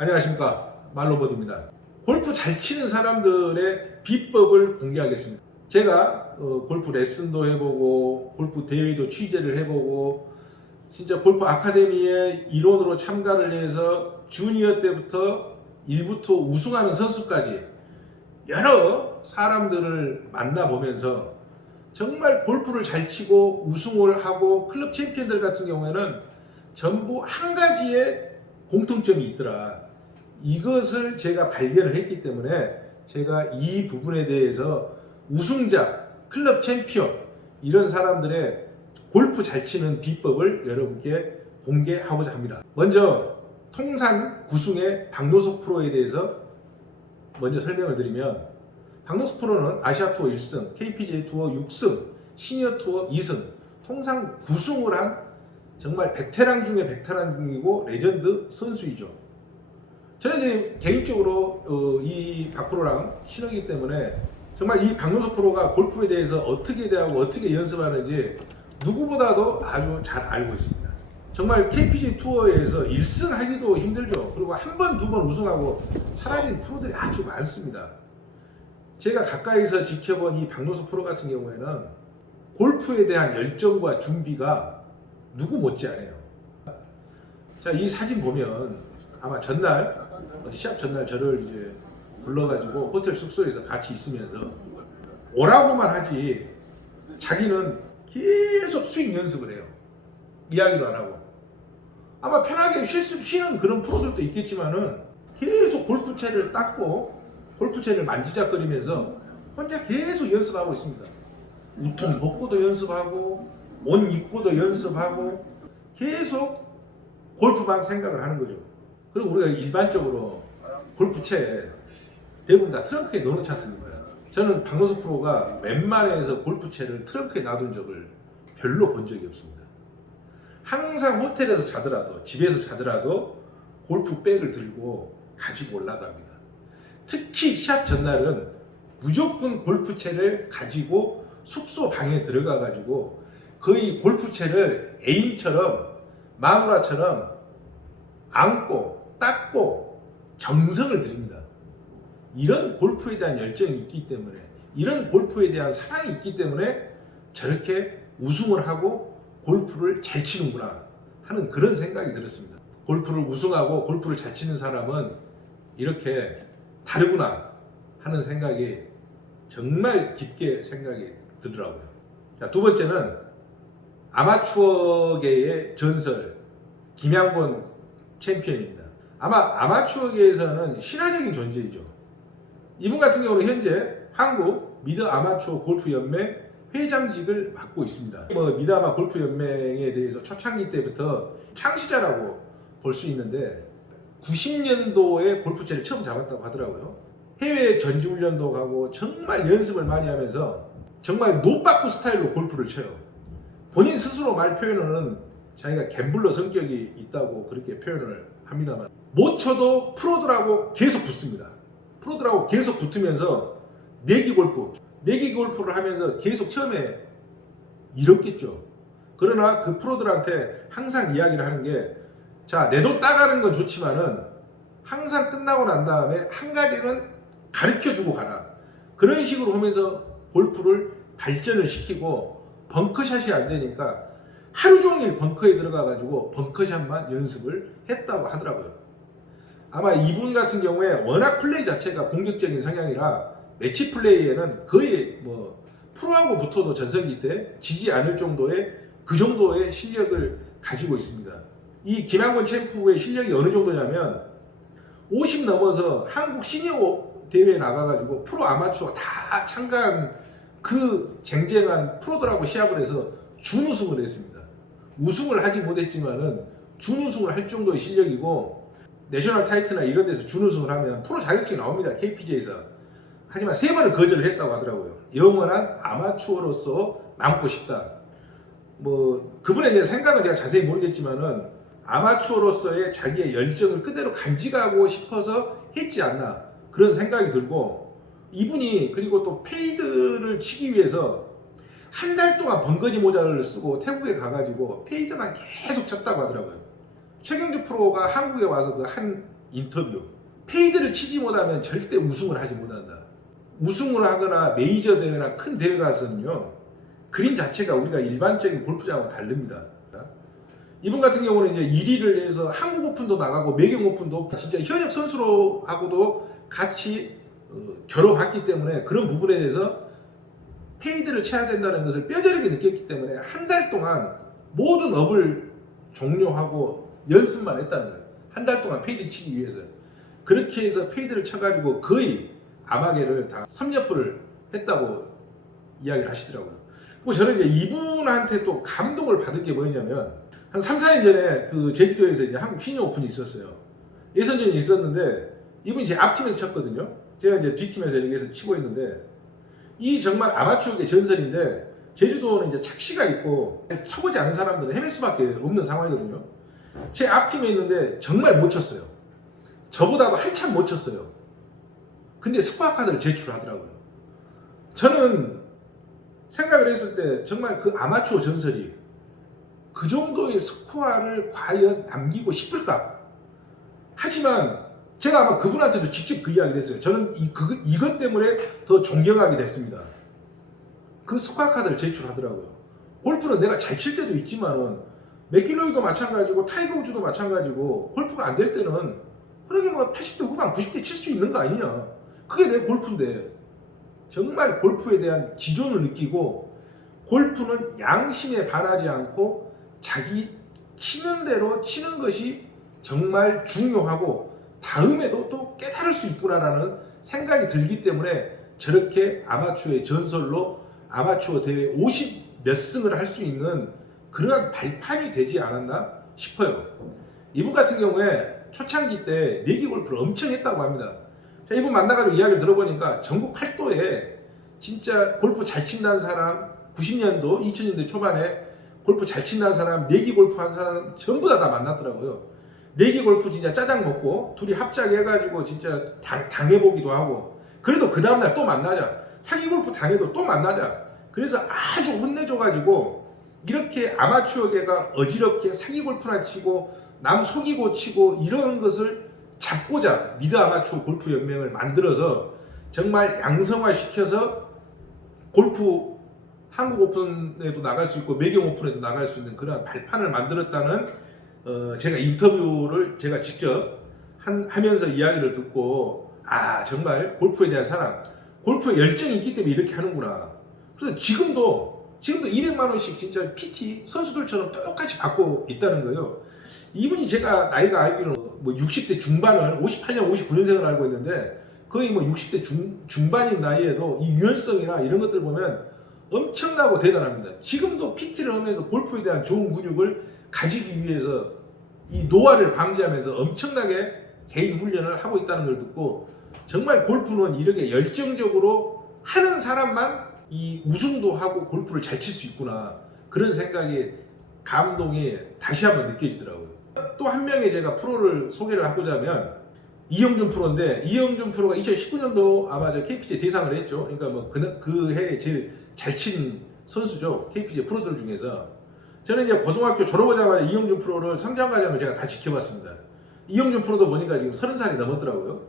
안녕하십니까 말로버드입니다. 골프 잘 치는 사람들의 비법을 공개하겠습니다. 제가 어, 골프 레슨도 해보고 골프 대회도 취재를 해보고 진짜 골프 아카데미에 일원으로 참가를 해서 주니어 때부터 1부터 우승하는 선수까지 여러 사람들을 만나보면서 정말 골프를 잘 치고 우승을 하고 클럽 챔피언들 같은 경우에는 전부 한 가지의 공통점이 있더라. 이것을 제가 발견을 했기 때문에 제가 이 부분에 대해서 우승자, 클럽 챔피언 이런 사람들의 골프 잘 치는 비법을 여러분께 공개하고자 합니다. 먼저 통산 구승의 박노석 프로에 대해서 먼저 설명을 드리면 박노석 프로는 아시아 투어 1승, KPGA 투어 6승, 시니어 투어 2승, 통상 9승을 한 정말 베테랑 중에 베테랑 중이고 레전드 선수이죠. 저는 이제 개인적으로 어, 이 박프로랑 친하기 때문에 정말 이 박노석 프로가 골프에 대해서 어떻게 대하고 어떻게 연습하는지 누구보다도 아주 잘 알고 있습니다. 정말 KPG 투어에서 1승 하기도 힘들죠. 그리고 한 번, 두 번 우승하고 사라진 프로들이 아주 많습니다. 제가 가까이서 지켜본 이 박노석 프로 같은 경우에는 골프에 대한 열정과 준비가 누구 못지않아요. 자, 이 사진 보면 아마 전날 시합 전날 저를 이제 불러가지고 호텔 숙소에서 같이 있으면서 오라고만 하지 자기는 계속 스윙 연습을 해요. 이야기도 안 하고 아마 편하게 쉴 수, 쉬는 그런 프로들도 있겠지만은 계속 골프채를 닦고 골프채를 만지작거리면서 혼자 계속 연습하고 있습니다. 우통 벗고도 연습하고 옷 입고도 연습하고 계속 골프만 생각을 하는 거죠. 그리고 우리가 일반적으로 골프채 대부분 다 트렁크에 넣어놓지 않습니까? 저는 박노석 프로가 웬만해서 골프채를 트렁크에 놔둔 적을 별로 본 적이 없습니다. 항상 호텔에서 자더라도 집에서 자더라도 골프백을 들고 가지고 올라갑니다. 특히 시합 전날은 무조건 골프채를 가지고 숙소 방에 들어가 가지고 거의 골프채를 애인처럼 마누라처럼 안고 닦고 정성을 들입니다. 이런 골프에 대한 열정이 있기 때문에 이런 골프에 대한 사랑이 있기 때문에 저렇게 우승을 하고 골프를 잘 치는구나 하는 그런 생각이 들었습니다. 골프를 우승하고 골프를 잘 치는 사람은 이렇게 다르구나 하는 생각이 정말 깊게 생각이 들더라고요. 자, 두 번째는 아마추어계의 전설 김양권 챔피언입니다. 아마 아마추어계에서는 신화적인 존재이죠. 이분 같은 경우는 현재 한국 미드 아마추어 골프 연맹 회장직을 맡고 있습니다. 뭐 미드 아마 골프 연맹에 대해서 초창기 때부터 창시자라고 볼 수 있는데 90년도에 골프채를 처음 잡았다고 하더라고요. 해외 전지훈련도 가고 정말 연습을 많이 하면서 정말 노빠꾸 스타일로 골프를 쳐요. 본인 스스로 말 표현은 자기가 갬블러 성격이 있다고 그렇게 표현을 합니다만 못 쳐도 프로들하고 계속 붙습니다. 프로들하고 계속 붙으면서 내기 골프, 내기 골프를 하면서 계속 처음에 잃었겠죠. 그러나 그 프로들한테 항상 이야기를 하는 게 자, 내 돈 따가는 건 좋지만은 항상 끝나고 난 다음에 한 가지는 가르쳐 주고 가라. 그런 식으로 하면서 골프를 발전을 시키고 벙커샷이 안 되니까 하루 종일 벙커에 들어가 가지고 벙커샷만 연습을 했다고 하더라고요. 아마 이분 같은 경우에 워낙 플레이 자체가 공격적인 성향이라 매치 플레이에는 거의 뭐 프로하고 붙어도 전성기 때 지지 않을 정도의 그 정도의 실력을 가지고 있습니다. 이 김한권 챔프의 실력이 어느 정도냐면 50 넘어서 한국 시니어 대회에 나가가지고 프로 아마추어 다 참가한 그 쟁쟁한 프로들하고 시합을 해서 준우승을 했습니다. 우승을 하지 못했지만은 준우승을 할 정도의 실력이고 내셔널 타이틀이나 이런 데서 준우승을 하면 프로 자격증이 나옵니다. KPGA에서. 하지만 세 번을 거절을 했다고 하더라고요. 영원한 아마추어로서 남고 싶다. 뭐 그분의 생각은 제가 자세히 모르겠지만은 아마추어로서의 자기의 열정을 그대로 간직하고 싶어서 했지 않나 그런 생각이 들고 이분이 그리고 또 페이드를 치기 위해서 한 달 동안 번거지 모자를 쓰고 태국에 가가지고 페이드만 계속 쳤다고 하더라고요. 최경주 프로가 한국에 와서 그 한 인터뷰. 페이드를 치지 못하면 절대 우승을 하지 못한다. 우승을 하거나 메이저 대회나 큰 대회 가서는요, 그린 자체가 우리가 일반적인 골프장하고 다릅니다. 이분 같은 경우는 이제 1위를 해서 한국 오픈도 나가고 매경 오픈도 진짜 현역 선수로 하고도 같이 어, 겨뤄봤기 때문에 그런 부분에 대해서 페이드를 쳐야 된다는 것을 뼈저리게 느꼈기 때문에 한 달 동안 모든 업을 종료하고 연습만 했다는 거예요. 한 달 동안 페이드 치기 위해서. 그렇게 해서 페이드를 쳐가지고 거의 아마게를 다 섭렵을 했다고 이야기를 하시더라고요. 그리고 저는 이제 이분한테 또 감동을 받은 게 뭐였냐면 한 3, 4년 전에 그 제주도에서 이제 한국 시니어 오픈이 있었어요. 예선전이 있었는데 이분이 제 앞팀에서 쳤거든요. 제가 이제 뒷팀에서 해서 치고 있는데 이 정말 아마추어계 전설인데 제주도는 이제 착시가 있고 쳐보지 않은 사람들은 헤맬 수밖에 없는 상황이거든요. 제 앞팀에 있는데 정말 못 쳤어요. 저보다도 한참 못 쳤어요. 근데 스코어 카드를 제출하더라고요. 저는 생각을 했을 때 정말 그 아마추어 전설이 그 정도의 스코어를 과연 남기고 싶을까? 하지만 제가 아마 그분한테도 직접 그 이야기를 했어요. 저는 이, 그, 이것 때문에 더 존경하게 됐습니다. 그 스코어 카드를 제출하더라고요. 골프는 내가 잘 칠 때도 있지만은 맥길로이도 마찬가지고 타이거 우즈도 마찬가지고 골프가 안 될 때는 그러게 뭐 80대 후반 90대 칠 수 있는 거 아니냐. 그게 내 골프인데 정말 골프에 대한 지존을 느끼고 골프는 양심에 반하지 않고 자기 치는 대로 치는 것이 정말 중요하고 다음에도 또 깨달을 수 있구나라는 생각이 들기 때문에 저렇게 아마추어의 전설로 아마추어 대회 50 몇 승을 할 수 있는 그러한 발판이 되지 않았나 싶어요. 이분 같은 경우에 초창기 때 내기 골프를 엄청 했다고 합니다. 자, 이분 만나가지고 이야기를 들어보니까 전국 팔도에 진짜 골프 잘 친다는 사람, 90년도, 2000년대 초반에 골프 잘 친다는 사람, 내기 골프 한 사람 전부 다 다 만났더라고요. 내기 골프 진짜 짜장 먹고 둘이 합작해가지고 진짜 당, 당해보기도 하고 그래도 그 다음날 또 만나자. 사기 골프 당해도 또 만나자. 그래서 아주 혼내줘가지고 이렇게 아마추어계가 어지럽게 사기 골프나 치고 남 속이고 치고 이런 것을 잡고자 미드 아마추어 골프 연맹을 만들어서 정말 양성화 시켜서 골프 한국 오픈에도 나갈 수 있고 매경 오픈에도 나갈 수 있는 그런 발판을 만들었다는 어, 제가 인터뷰를 제가 직접 한, 하면서 이야기를 듣고 아 정말 골프에 대한 사랑 골프에 열정이 있기 때문에 이렇게 하는구나. 그래서 지금도 지금도 200만 원씩 진짜 PT 선수들처럼 똑같이 받고 있다는 거예요 이분이 제가 나이가 알기로는 뭐 60대 중반을 58년 59년생을 알고 있는데 거의 뭐 60대 중, 중반인 나이에도 이 유연성이나 이런 것들 보면 엄청나고 대단합니다. 지금도 PT를 하면서 골프에 대한 좋은 근육을 가지기 위해서 이 노화를 방지하면서 엄청나게 개인 훈련을 하고 있다는 걸 듣고 정말 골프는 이렇게 열정적으로 하는 사람만 이 우승도 하고 골프를 잘 칠 수 있구나 그런 생각이 감동이 다시 한번 느껴지더라고요. 또 한 명의 제가 프로를 소개를 하고자 하면 이영준 프로인데 이영준 프로가 2019년도 아마 저 KPJ 대상을 했죠. 그러니까 뭐그 해에 제일 잘 친 선수죠. KPJ 프로들 중에서 저는 이제 고등학교 졸업하자마자 이영준 프로를 성장 과정을 제가 다 지켜봤습니다. 이영준 프로도 보니까 지금 30살이 넘었더라고요.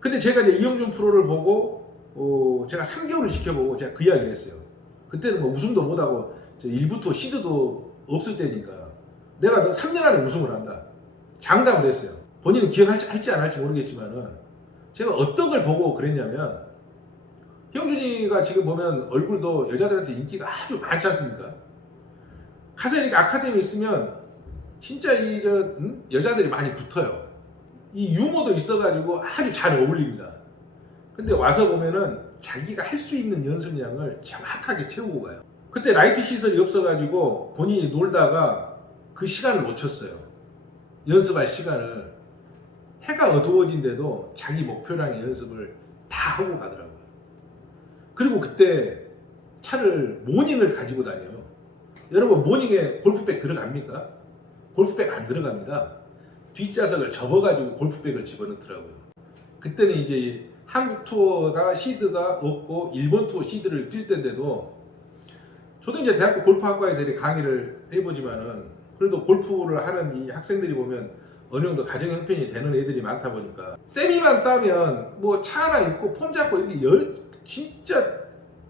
근데 제가 이제 이영준 프로를 보고 어, 제가 3개월을 지켜보고 제가 그 이야기를 했어요. 그때는 뭐 우승도 못하고 저 1부터 시드도 없을 때니까 내가 너 3년 안에 우승을 한다. 장담을 했어요. 본인은 기억할지 할지 안 할지 모르겠지만은 제가 어떤 걸 보고 그랬냐면 형준이가 지금 보면 얼굴도 여자들한테 인기가 아주 많지 않습니까? 가서 이렇게 아카데미 있으면 진짜 이 저 여자들이 많이 붙어요. 이 유머도 있어가지고 아주 잘 어울립니다. 근데 와서 보면은 자기가 할 수 있는 연습량을 정확하게 채우고 가요. 그때 라이트 시설이 없어가지고 본인이 놀다가 그 시간을 놓쳤어요. 연습할 시간을. 해가 어두워진데도 자기 목표량의 연습을 다 하고 가더라고요. 그리고 그때 차를 모닝을 가지고 다녀요. 여러분 모닝에 골프백 들어갑니까? 골프백 안 들어갑니다. 뒷좌석을 접어가지고 골프백을 집어넣더라고요. 그때는 이제 한국 투어가 시드가 없고 일본 투어 시드를 뛸 때인데도 저도 이제 대학교 골프학과에서 이렇게 강의를 해보지만은 그래도 골프를 하는 이 학생들이 보면 어느 정도 가정 형편이 되는 애들이 많다 보니까 세미만 따면 뭐 차 하나 입고 폰 잡고 이렇게 열 진짜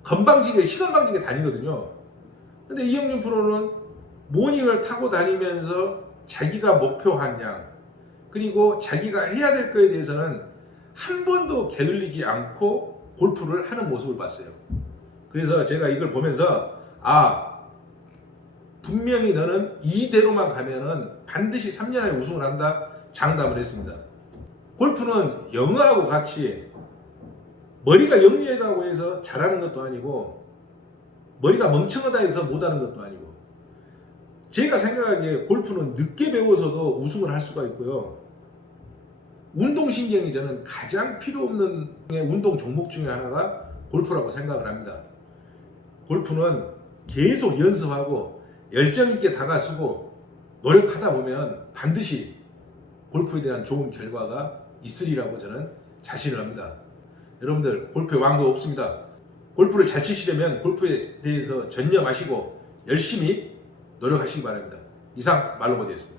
건방지게 시건방지게 다니거든요. 근데 이영준 프로는 모닝을 타고 다니면서 자기가 목표한 양 그리고 자기가 해야 될 거에 대해서는 한 번도 게을리지 않고 골프를 하는 모습을 봤어요. 그래서 제가 이걸 보면서 아 분명히 너는 이대로만 가면은 반드시 3년 안에 우승을 한다 장담을 했습니다. 골프는 영어하고 같이 머리가 영리하다고 해서 잘하는 것도 아니고 머리가 멍청하다 해서 못하는 것도 아니고 제가 생각하기에 골프는 늦게 배워서도 우승을 할 수가 있고요. 운동신경이 저는 가장 필요 없는 운동 종목 중에 하나가 골프라고 생각을 합니다. 골프는 계속 연습하고 열정 있게 다가서고 노력하다 보면 반드시 골프에 대한 좋은 결과가 있으리라고 저는 자신을 합니다. 여러분들 골프에 왕도 없습니다. 골프를 잘 치시려면 골프에 대해서 전념하시고 열심히 노력하시기 바랍니다. 이상 말로버디였습니다.